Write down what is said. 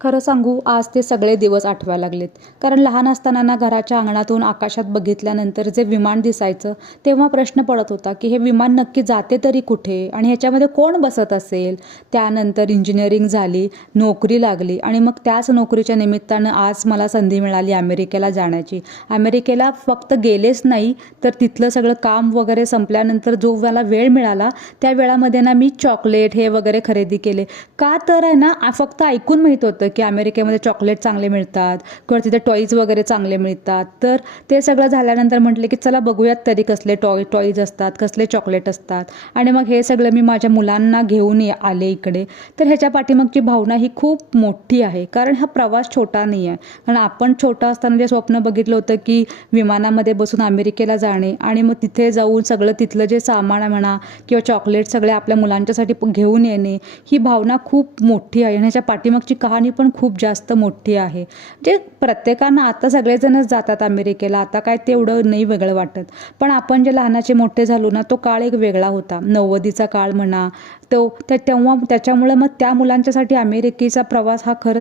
खरं सांगू, आज ते सगळे दिवस आठवायला लागलेत. कारण लहान असताना ना घराच्या अंगणातून आकाशात बघितल्यानंतर जे विमान दिसायचं, तेव्हा प्रश्न पडत होता की हे विमान नक्की जाते तरी कुठे आणि ह्याच्यामध्ये कोण बसत असेल. त्यानंतर इंजिनिअरिंग झाली, नोकरी लागली आणि मग त्याच नोकरीच्या निमित्तानं आज मला संधी मिळाली अमेरिकेला जाण्याची. अमेरिकेला फक्त गेलेच नाही, तर तिथलं सगळं काम वगैरे संपल्यानंतर जो मला वेळ मिळाला, त्या वेळामध्ये ना मी चॉकलेट हे वगैरे खरेदी केले. का तर आहे ना, फक्त ऐकून माहीत होतं की अमेरिकेमध्ये चॉकलेट चांगले मिळतात किंवा तिथे टॉईज वगैरे चांगले मिळतात. तर ते सगळं झाल्यानंतर म्हटले की चला बघूयात तरी कसले टॉईज असतात, कसले चॉकलेट असतात. आणि मग हे सगळं मी माझ्या मुलांना घेऊन आले इकडे. तर ह्याच्या पाठीमागची भावना ही खूप मोठी आहे, कारण हा प्रवास छोटा नाही आहे. कारण आपण छोटा असताना जे स्वप्न बघितलं होतं की विमानामध्ये बसून अमेरिकेला जाणे आणि मग तिथे जाऊन सगळं तिथलं जे सामान म्हणा किंवा चॉकलेट सगळे आपल्या मुलांच्यासाठी घेऊन येणे, ही भावना खूप मोठी आहे आणि ह्याच्या पाठीमागची कहाणी पण खूप जास्त मोठी आहे. जे प्रत्येकानं आता सगळेजणच जातात अमेरिकेला, आता काय तेवढं नाही वेगळं वाटत. पण आपण जे लहानाचे मोठे झालो ना, तो काळ एक वेगळा होता. 90चा काळ म्हणा, तेव्हा त्याच्यामुळं मग त्या मुलांच्यासाठी अमेरिकेचा प्रवास हा खरंच